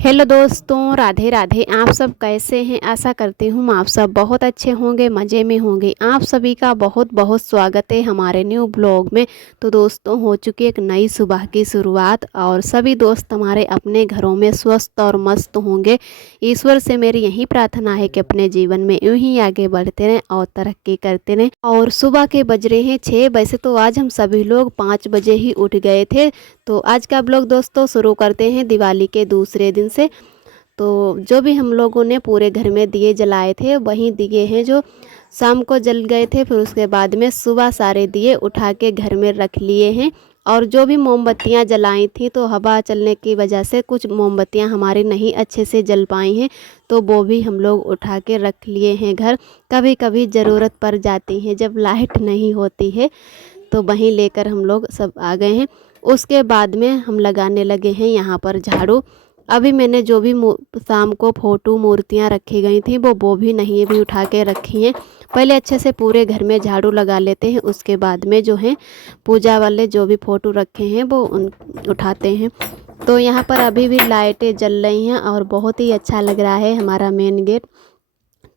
Hello दोस्तों, राधे राधे। आप सब कैसे हैं? आशा करती हूँ आप सब बहुत अच्छे होंगे, मज़े में होंगे। आप सभी का बहुत बहुत स्वागत है हमारे न्यू ब्लॉग में। तो दोस्तों, हो चुकी एक नई सुबह की शुरुआत और सभी दोस्त हमारे अपने घरों में स्वस्थ और मस्त होंगे। ईश्वर से मेरी यही प्रार्थना है कि अपने जीवन में यूं ही आगे बढ़ते रहें और तरक्की करते रहें। और सुबह के बज रहे हैं 6। वैसे तो आज हम सभी लोग 5 बजे ही उठ गए थे। तो आज का ब्लॉग दोस्तों शुरू करते हैं दिवाली के दूसरे दिन से। तो जो भी हम लोगों ने पूरे घर में दिए जलाए थे, वही दिए हैं जो शाम को जल गए थे। फिर उसके बाद में सुबह सारे दिए उठा के घर में रख लिए हैं। और जो भी मोमबत्तियां जलाई थी, तो हवा चलने की वजह से कुछ मोमबत्तियां हमारी नहीं अच्छे से जल पाई हैं, तो वो भी हम लोग उठा के रख लिए हैं घर। कभी कभी ज़रूरत पड़ जाती है, जब लाइट नहीं होती है तो वहीं लेकर हम लोग सब आ गए हैं। उसके बाद में हम लगाने लगे हैं यहाँ पर झाड़ू। अभी मैंने जो भी शाम को फ़ोटो मूर्तियाँ रखी गई थी वो भी नहीं भी उठा के रखी हैं। पहले अच्छे से पूरे घर में झाड़ू लगा लेते हैं, उसके बाद में जो है पूजा वाले जो भी फ़ोटो रखे हैं वो उठाते हैं। तो यहाँ पर अभी भी लाइटें जल रही हैं और बहुत ही अच्छा लग रहा है हमारा मेन गेट।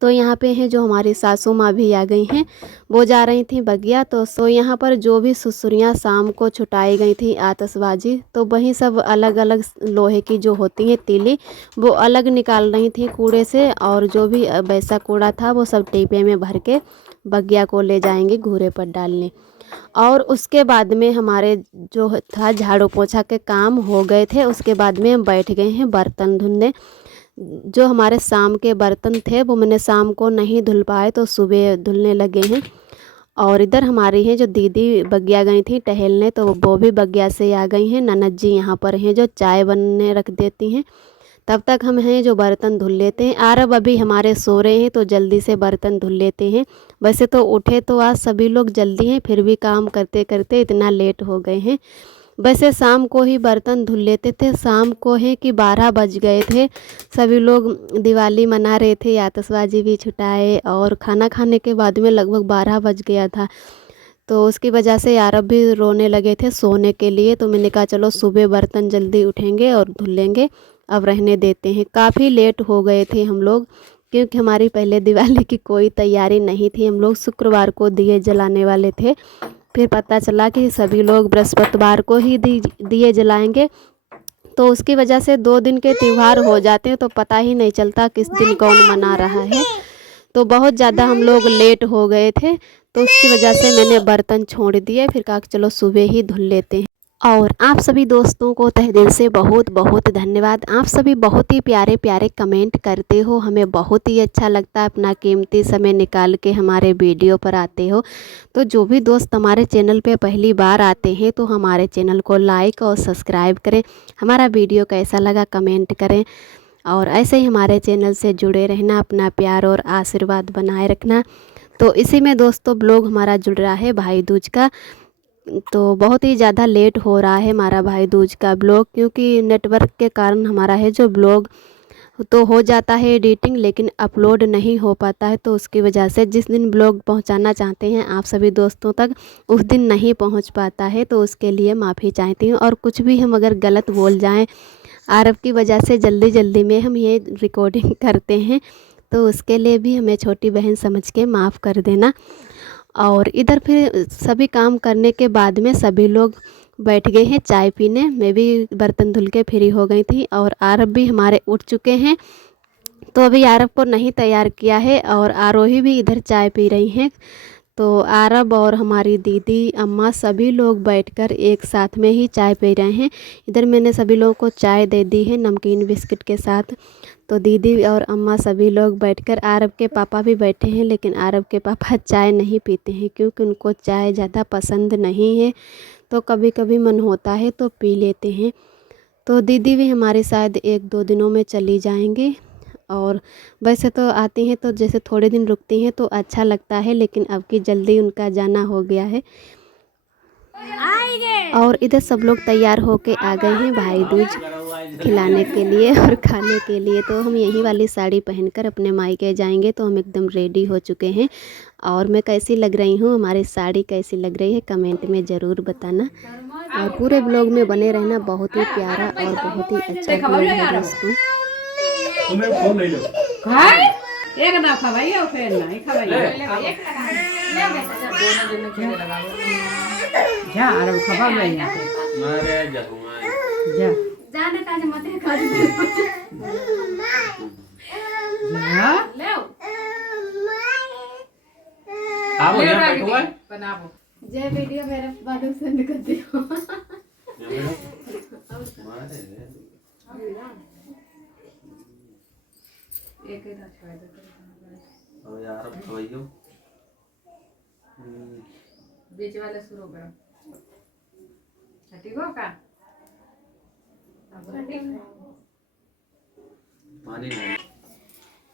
तो यहाँ पे हैं जो हमारी सासू माँ भी आ गई हैं, वो जा रही थी बगिया। तो यहाँ पर जो भी सुसुरियाँ शाम को छुटाई गई थी आतिशबाजी, तो वहीं सब अलग अलग लोहे की जो होती हैं तीली, वो अलग निकाल रही थी कूड़े से। और जो भी वैसा कूड़ा था वो सब टीपे में भर के बगिया को ले जाएंगे घूरे पर डालने। और उसके बाद में हमारे जो था झाड़ू पोछा के काम हो गए थे। उसके बाद में हम बैठ गए हैं बर्तन धुलने। जो हमारे शाम के बर्तन थे वो मैंने शाम को नहीं धुल पाए, तो सुबह धुलने लगे हैं। और इधर हमारी हैं जो दीदी बगिया गई थी टहलने, तो वो भी बगिया से आ गई हैं। ननद जी यहाँ पर हैं जो चाय बनने रख देती हैं। तब तक हम हैं जो बर्तन धुल लेते हैं। आरब अभी हमारे सो रहे हैं, तो जल्दी से बर्तन धुल लेते हैं। वैसे तो उठे तो आज सभी लोग जल्दी हैं, फिर भी काम करते करते इतना लेट हो गए हैं। वैसे शाम को ही बर्तन धुल लेते थे। शाम को है कि 12 बज गए थे। सभी लोग दिवाली मना रहे थे, आतिशबाजी भी छुटाए और खाना खाने के बाद में लगभग 12 बज गया था। तो उसकी वजह से आरब भी रोने लगे थे सोने के लिए। तो मैंने कहा चलो सुबह बर्तन जल्दी उठेंगे और धुल लेंगे, अब रहने देते हैं। काफ़ी लेट हो गए थे हम लोग, क्योंकि हमारी पहले दिवाली की कोई तैयारी नहीं थी। हम लोग शुक्रवार को दिए जलाने वाले थे, फिर पता चला कि सभी लोग बृहस्पतिवार को ही दिए जलाएंगे। तो उसकी वजह से 2 दिन के त्यौहार हो जाते हैं, तो पता ही नहीं चलता किस दिन कौन मना रहा है। तो बहुत ज़्यादा हम लोग लेट हो गए थे, तो उसकी वजह से मैंने बर्तन छोड़ दिए। फिर कहा कि चलो सुबह ही धुल लेते हैं। और आप सभी दोस्तों को तहे दिल से बहुत बहुत धन्यवाद। आप सभी बहुत ही प्यारे प्यारे कमेंट करते हो, हमें बहुत ही अच्छा लगता है। अपना कीमती समय निकाल के हमारे वीडियो पर आते हो। तो जो भी दोस्त हमारे चैनल पे पहली बार आते हैं, तो हमारे चैनल को लाइक और सब्सक्राइब करें। हमारा वीडियो कैसा लगा कमेंट करें, और ऐसे ही हमारे चैनल से जुड़े रहना, अपना प्यार और आशीर्वाद बनाए रखना। तो इसी में दोस्तों ब्लॉग हमारा जुड़ रहा है भाई दूज का। तो बहुत ही ज़्यादा लेट हो रहा है हमारा भाई दूज का ब्लॉग, क्योंकि नेटवर्क के कारण हमारा है जो ब्लॉग तो हो जाता है एडिटिंग, लेकिन अपलोड नहीं हो पाता है। तो उसकी वजह से जिस दिन ब्लॉग पहुंचाना चाहते हैं आप सभी दोस्तों तक, उस दिन नहीं पहुंच पाता है। तो उसके लिए माफ़ी चाहती हूँ। और कुछ भी हम अगर गलत बोल जाएं, आरब की वजह से जल्दी जल्दी में हम ये रिकॉर्डिंग करते हैं, तो उसके लिए भी हमें छोटी बहन समझ के माफ़ कर देना। और इधर फिर सभी काम करने के बाद में सभी लोग बैठ गए हैं चाय पीने। मैं भी बर्तन धुल के फ्री हो गई थी, और आरब भी हमारे उठ चुके हैं। तो अभी आरब को नहीं तैयार किया है, और आरोही भी इधर चाय पी रही हैं। तो आरब और हमारी दीदी अम्मा सभी लोग बैठकर एक साथ में ही चाय पी रहे हैं। इधर मैंने सभी लोगों को चाय दे दी है नमकीन बिस्किट के साथ। तो दीदी और अम्मा सभी लोग बैठकर, आरब के पापा भी बैठे हैं, लेकिन आरब के पापा चाय नहीं पीते हैं, क्योंकि उनको चाय ज़्यादा पसंद नहीं है। तो कभी कभी मन होता है तो पी लेते हैं। तो दीदी भी हमारे शायद 1-2 दिनों में चली जाएंगी। और वैसे तो आती हैं तो जैसे थोड़े दिन रुकती हैं तो अच्छा लगता है, लेकिन अब की जल्दी उनका जाना हो गया है। और इधर सब लोग तैयार होके आ गए हैं भाई दूज खिलाने के लिए और खाने के लिए। तो हम यही वाली साड़ी पहनकर अपने मायके जाएंगे। तो हम एकदम रेडी हो चुके हैं। और मैं कैसी लग रही हूँ, हमारी साड़ी कैसी लग रही है, कमेंट में ज़रूर बताना। और पूरे ब्लॉग में बने रहना। बहुत ही प्यारा और बहुत ही अच्छा ब्लॉग है दोस्तों। तुम्हें फोन ले लो खाए एक ना खवाइए फिर नहीं खवाइए जा आराम खवा मैं यहाँ पे अरे जाऊंगा जा जाने ताजे मत खा जा ले आप यहाँ बैठो है बनाओ जे वीडियो मेरे बालों से निकलती हो एक ही रखवा दो और यार अब खवाइयो बीच वाले शुरू करो ठीक हो का पानी नहीं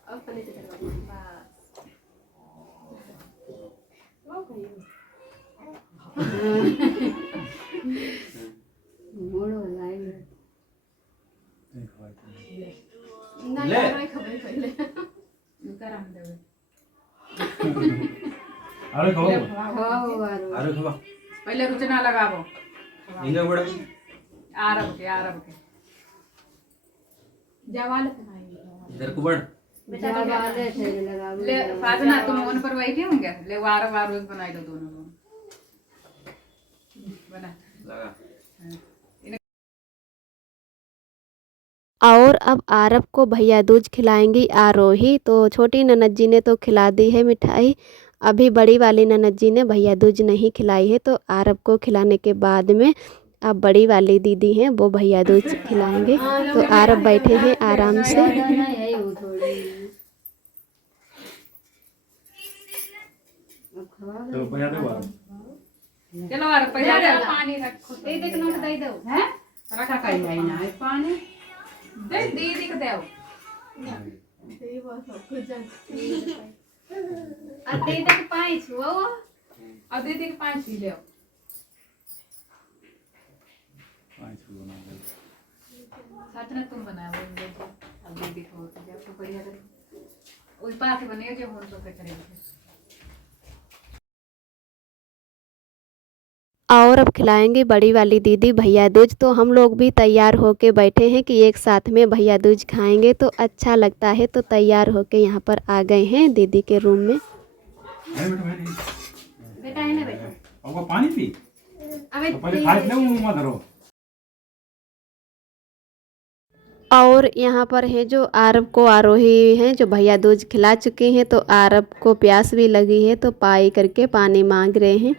अब पानी से करवा मोड़ो लाएंगे नहीं ले। नहीं खबर पहले इनका राम देवे अरे खाओ अरे खवा पहले रुचना लगावो इधर बड़ा आरब के जवाल खाएंगे इधर को बढ़ ले फाजना तुम उन पर वही क्यों होंगे ले वो आरब आरब बनाई दो दोनों लोग बना लगा और अब आरब को भैया दूज खिलाएंगी आरोही। तो छोटी ननद जी ने तो खिला दी है मिठाई, अभी बड़ी वाली ननद जी ने भैया दूज नहीं खिलाई है। तो आरब को खिलाने के बाद में अब बड़ी वाली दीदी हैं वो भैया दूज खिलाएंगे। तो आरब बैठे हैं आराम से। तो बजा दो चलो आरब पे जा पानी रखो दीदी के नोट दे दो हैं रखा कहीं है ना पानी दे दीदी को दे दे बस कुछ जन आ दीदी के पाई छुओ और दीदी के पांच पी ले साथ में तुम बनाओ अब दीदी को तो जब तो बढ़िया कर उस पास बने जो हम तो करेंगे। और अब खिलाएंगे बड़ी वाली दीदी भैया दूज। तो हम लोग भी तैयार होके बैठे हैं कि एक साथ में भैया दूज खाएंगे तो अच्छा लगता है। तो तैयार होके यहाँ पर आ गए हैं दीदी के रूम में। बेटा है ना बेटा अब पानी पी अबे पहले खाए ले मुंह में धरो। और यहाँ पर है जो आरब को आरोही हैं जो भैया दूज खिला चुके हैं। तो आरब को प्यास भी लगी है तो पाई करके पानी मांग रहे हैं।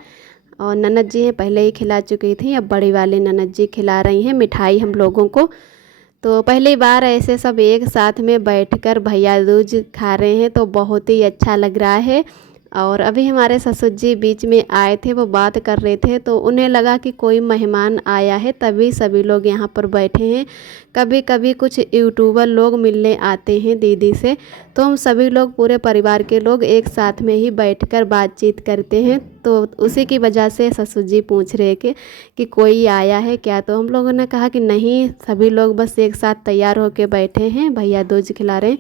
और ननद जी हैं पहले ही खिला चुकी थी, अब बड़ी वाली ननद जी खिला रही हैं मिठाई हम लोगों को। तो पहली बार ऐसे सब एक साथ में बैठकर भैया दूज खा रहे हैं तो बहुत ही अच्छा लग रहा है। और अभी हमारे ससुर जी बीच में आए थे, वो बात कर रहे थे तो उन्हें लगा कि कोई मेहमान आया है तभी सभी लोग यहाँ पर बैठे हैं। कभी कभी कुछ यूट्यूबर लोग मिलने आते हैं दीदी से, तो हम सभी लोग पूरे परिवार के लोग एक साथ में ही बैठकर बातचीत करते हैं। तो उसी की वजह से ससुर जी पूछ रहे कि कोई आया है क्या। तो हम लोगों ने कहा कि नहीं, सभी लोग बस एक साथ तैयार होकर बैठे हैं, भैया दूज खिला रहे हैं।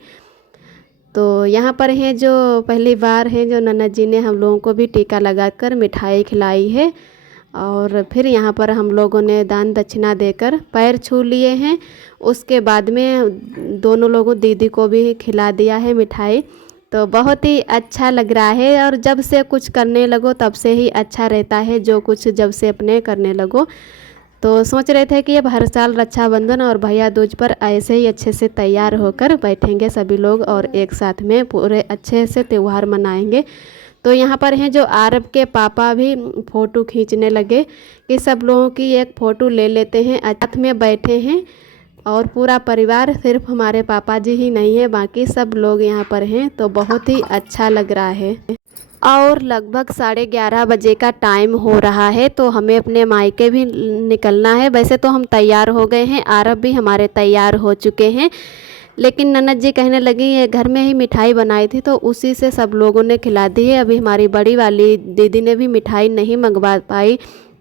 तो यहाँ पर है जो पहली बार है जो ननद जी ने हम लोगों को भी टीका लगाकर मिठाई खिलाई है। और फिर यहाँ पर हम लोगों ने दान दक्षिणा देकर पैर छू लिए हैं। उसके बाद में दोनों लोगों दीदी को भी खिला दिया है मिठाई। तो बहुत ही अच्छा लग रहा है। और जब से कुछ करने लगो तब से ही अच्छा रहता है, जो कुछ जब से अपने करने लगो। तो सोच रहे थे कि अब हर साल रक्षाबंधन और भैया दूज पर ऐसे ही अच्छे से तैयार होकर बैठेंगे सभी लोग और एक साथ में पूरे अच्छे से त्यौहार मनाएंगे। तो यहाँ पर हैं जो आरब के पापा भी फ़ोटो खींचने लगे कि सब लोगों की एक फ़ोटो ले लेते हैं। साथ में बैठे हैं और पूरा परिवार, सिर्फ हमारे पापा जी ही नहीं है, बाकी सब लोग यहाँ पर हैं। तो बहुत ही अच्छा लग रहा है। और लगभग 11:30 बजे का टाइम हो रहा है तो हमें अपने मायके भी निकलना है। वैसे तो हम तैयार हो गए हैं, आरब भी हमारे तैयार हो चुके हैं, लेकिन ननद जी कहने लगी ये घर में ही मिठाई बनाई थी तो उसी से सब लोगों ने खिला दी है। अभी हमारी बड़ी वाली दीदी ने भी मिठाई नहीं मंगवा पाई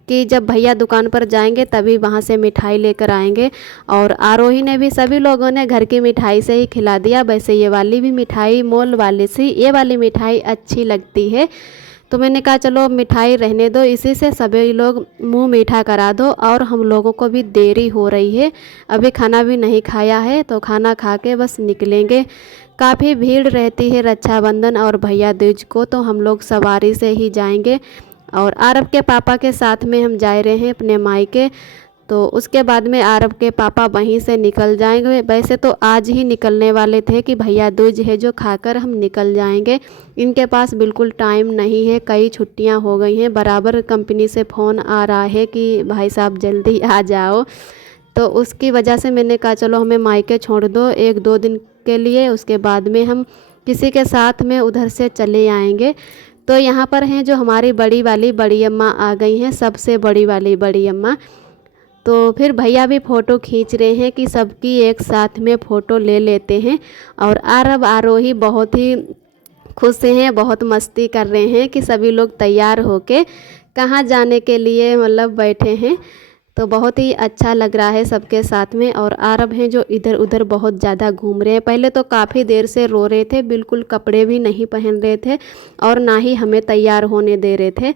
कि जब भैया दुकान पर जाएंगे तभी वहाँ से मिठाई लेकर आएंगे। और आरोही ने भी, सभी लोगों ने घर की मिठाई से ही खिला दिया। वैसे ये वाली भी मिठाई मोल वाले से, ये वाली मिठाई अच्छी लगती है। तो मैंने कहा चलो मिठाई रहने दो, इसी से सभी लोग मुंह मीठा करा दो। और हम लोगों को भी देरी हो रही है, अभी खाना भी नहीं खाया है, तो खाना खा के बस निकलेंगे। काफ़ी भीड़ रहती है रक्षाबंधन और भैया दूज को, तो हम लोग सवारी से ही जाएंगे। और आरब के पापा के साथ में हम जा रहे हैं अपने मायके। तो उसके बाद में आरब के पापा वहीं से निकल जाएंगे। वैसे तो आज ही निकलने वाले थे कि भैया दूज है जो खाकर हम निकल जाएंगे। इनके पास बिल्कुल टाइम नहीं है, कई छुट्टियां हो गई हैं, बराबर कंपनी से फ़ोन आ रहा है कि भाई साहब जल्दी आ जाओ। तो उसकी वजह से मैंने कहा चलो हमें मायके छोड़ दो 1-2 दिन के लिए, उसके बाद में हम किसी के साथ में उधर से चले आएंगे। तो यहाँ पर हैं जो हमारी बड़ी वाली बड़ी अम्मा आ गई हैं, सबसे बड़ी वाली बड़ी अम्मा। तो फिर भैया भी फ़ोटो खींच रहे हैं कि सबकी एक साथ में फ़ोटो ले लेते हैं। और आरब आरोही बहुत ही खुश हैं, बहुत मस्ती कर रहे हैं कि सभी लोग तैयार होके कहाँ जाने के लिए मतलब बैठे हैं। तो बहुत ही अच्छा लग रहा है सबके साथ में। और आरब हैं जो इधर उधर बहुत ज़्यादा घूम रहे हैं। पहले तो काफ़ी देर से रो रहे थे, बिल्कुल कपड़े भी नहीं पहन रहे थे और ना ही हमें तैयार होने दे रहे थे।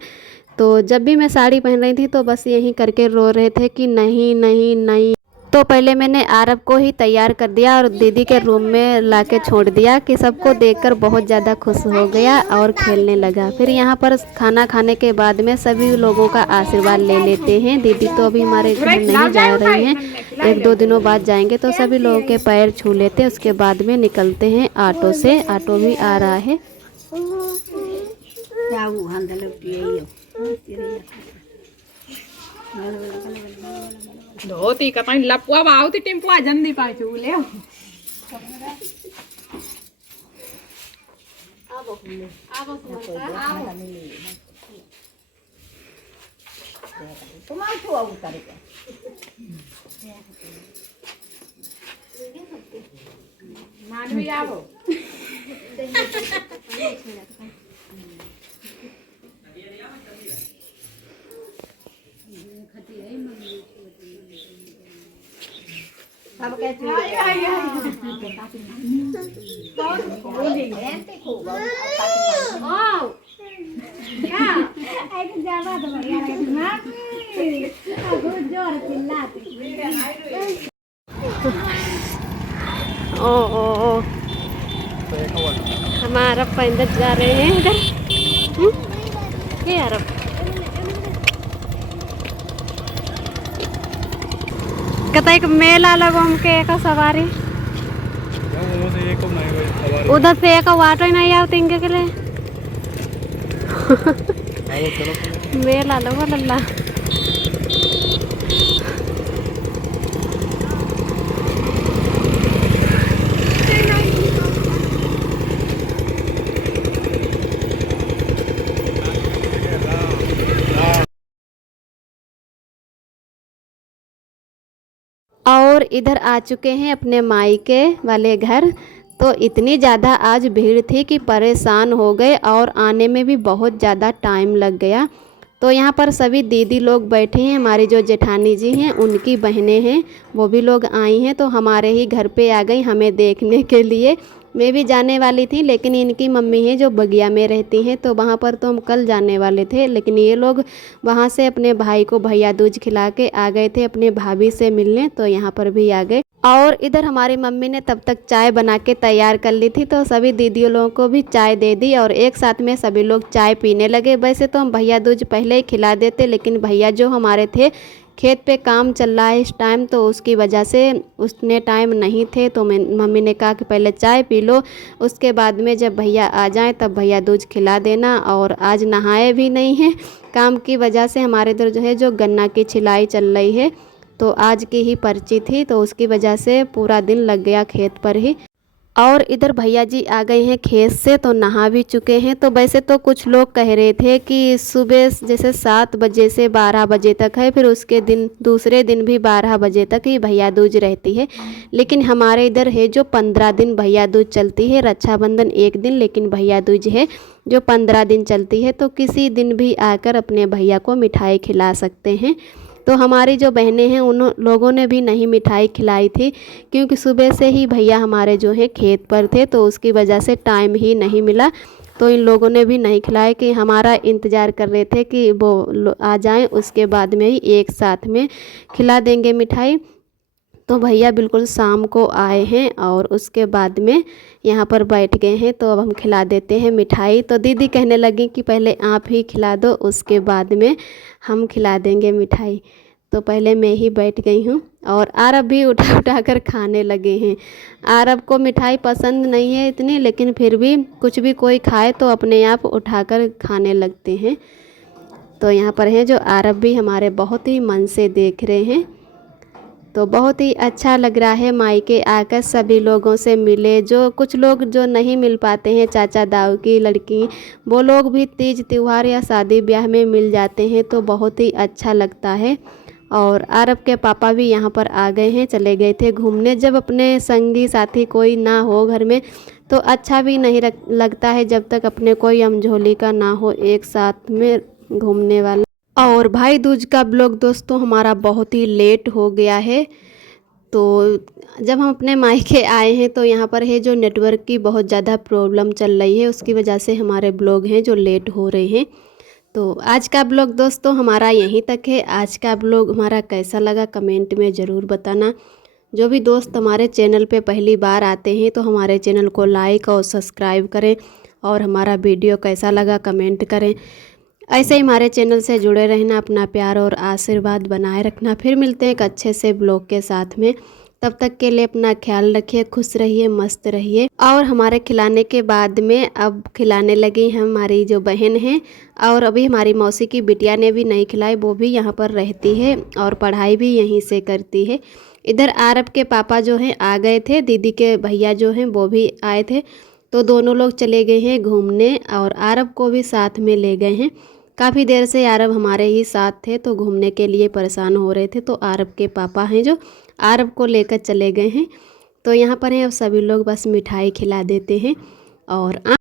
तो जब भी मैं साड़ी पहन रही थी तो बस यही करके रो रहे थे कि नहीं नहीं नहीं। तो पहले मैंने आरब को ही तैयार कर दिया और दीदी के रूम में लाके छोड़ दिया कि सबको देखकर बहुत ज़्यादा खुश हो गया और खेलने लगा। फिर यहाँ पर खाना खाने के बाद में सभी लोगों का आशीर्वाद ले लेते हैं। दीदी तो अभी हमारे घर नहीं जा रही हैं, 1-2 दिनों बाद जाएंगे, तो सभी लोगों के पैर छू लेते हैं। उसके बाद में निकलते हैं ऑटो से। ऑटो भी आ रहा है। धोती का पानी लपुआ बाऊ ती टेम्पुआ जल्दी पाछू ले मानवी आवो ओ हम अरब पैदल जा रहे हैं इधर। ये अरब कहता एक मेला लगो हमके एक सवारी उधर से एक वाटर नहीं आवती इनके के लिए मेला लगो लल्ला। और इधर आ चुके हैं अपने मायके वाले घर। तो इतनी ज़्यादा आज भीड़ थी कि परेशान हो गए और आने में भी बहुत ज़्यादा टाइम लग गया। तो यहाँ पर सभी दीदी लोग बैठे हैं, हमारी जो जेठानी जी हैं उनकी बहनें हैं वो भी लोग आई हैं। तो हमारे ही घर पे आ गई हमें देखने के लिए। मैं भी जाने वाली थी लेकिन इनकी मम्मी है जो बगिया में रहती हैं, तो वहाँ पर तो हम कल जाने वाले थे, लेकिन ये लोग वहाँ से अपने भाई को भैया दूज खिला के आ गए थे अपने भाभी से मिलने, तो यहाँ पर भी आ गए। और इधर हमारी मम्मी ने तब तक चाय बना के तैयार कर ली थी, तो सभी दीदियों लोगों को भी चाय दे दी और एक साथ में सभी लोग चाय पीने लगे। वैसे तो हम भैया दूज पहले ही खिला देते, लेकिन भैया जो हमारे थे खेत पे काम चल रहा है इस टाइम, तो उसकी वजह से उतने टाइम नहीं थे। तो मम्मी ने कहा कि पहले चाय पी लो, उसके बाद में जब भैया आ जाएं तब भैया दूज खिला देना। और आज नहाए भी नहीं हैं, काम की वजह से हमारे इधर जो है जो गन्ना की छिलाई चल रही है, तो आज की ही पर्ची थी, तो उसकी वजह से पूरा दिन लग गया खेत पर ही। और इधर भैया जी आ गए हैं खेत से, तो नहा भी चुके हैं। तो वैसे तो कुछ लोग कह रहे थे कि सुबह जैसे 7 बजे से 12 बजे तक है, फिर उसके दिन दूसरे दिन भी 12 बजे तक ही भैया दूज रहती है। लेकिन हमारे इधर है जो 15 दिन भैया दूज चलती है, रक्षाबंधन एक दिन, लेकिन भैया दूज है जो 15 दिन चलती है। तो किसी दिन भी आकर अपने भैया को मिठाई खिला सकते हैं। तो हमारी जो बहनें हैं उन लोगों ने भी नहीं मिठाई खिलाई थी, क्योंकि सुबह से ही भैया हमारे जो हैं खेत पर थे, तो उसकी वजह से टाइम ही नहीं मिला। तो इन लोगों ने भी नहीं खिलाया कि हमारा इंतज़ार कर रहे थे कि वो आ जाएं, उसके बाद में ही एक साथ में खिला देंगे मिठाई। तो भैया बिल्कुल शाम को आए हैं और उसके बाद में यहाँ पर बैठ गए हैं। तो अब हम खिला देते हैं मिठाई। तो दीदी कहने लगी कि पहले आप ही खिला दो, उसके बाद में हम खिला देंगे मिठाई। तो पहले मैं ही बैठ गई हूँ और आरब भी उठा उठा कर खाने लगे हैं। आरब को मिठाई पसंद नहीं है इतनी, लेकिन फिर भी कुछ भी कोई खाए तो अपने आप उठाकर खाने लगते हैं। तो यहाँ पर हैं जो आरब भी हमारे बहुत ही मन से देख रहे हैं। तो बहुत ही अच्छा लग रहा है मायके आकर सभी लोगों से मिले। जो कुछ लोग जो नहीं मिल पाते हैं, चाचा दाऊ की लड़की, वो लोग भी तीज त्यौहार या शादी ब्याह में मिल जाते हैं, तो बहुत ही अच्छा लगता है। और आरब के पापा भी यहाँ पर आ गए हैं, चले गए थे घूमने। जब अपने संगी साथी कोई ना हो घर में तो अच्छा भी नहीं लगता है, जब तक अपने कोई अमझोली का ना हो एक साथ में घूमने वाला। और भाई दूज का ब्लॉग दोस्तों हमारा बहुत ही लेट हो गया है। तो जब हम अपने मायके आए हैं तो यहाँ पर है जो नेटवर्क की बहुत ज़्यादा प्रॉब्लम चल रही है, उसकी वजह से हमारे ब्लॉग हैं जो लेट हो रहे हैं। तो आज का ब्लॉग दोस्तों हमारा यहीं तक है। आज का ब्लॉग हमारा कैसा लगा कमेंट में ज़रूर बताना। जो भी दोस्त हमारे चैनल पे पहली बार आते हैं तो हमारे चैनल को लाइक और सब्सक्राइब करें, और हमारा वीडियो कैसा लगा कमेंट करें। ऐसे ही हमारे चैनल से जुड़े रहना, अपना प्यार और आशीर्वाद बनाए रखना। फिर मिलते हैं एक अच्छे से ब्लॉग के साथ में। तब तक के लिए अपना ख्याल रखिए, खुश रहिए, मस्त रहिए। और हमारे खिलाने के बाद में अब खिलाने लगी हमारी जो बहन है, और अभी हमारी मौसी की बिटिया ने भी नहीं खिलाई, वो भी यहाँ पर रहती है और पढ़ाई भी यहीं से करती है। इधर आरब के पापा जो हैं आ गए थे, दीदी के भैया जो हैं वो भी आए थे, तो दोनों लोग चले गए हैं घूमने और आरब को भी साथ में ले गए हैं। काफ़ी देर से आरब हमारे ही साथ थे, तो घूमने के लिए परेशान हो रहे थे, तो आरब के पापा हैं जो आरब को लेकर चले गए हैं। तो यहाँ पर हैं अब सभी लोग बस मिठाई खिला देते हैं और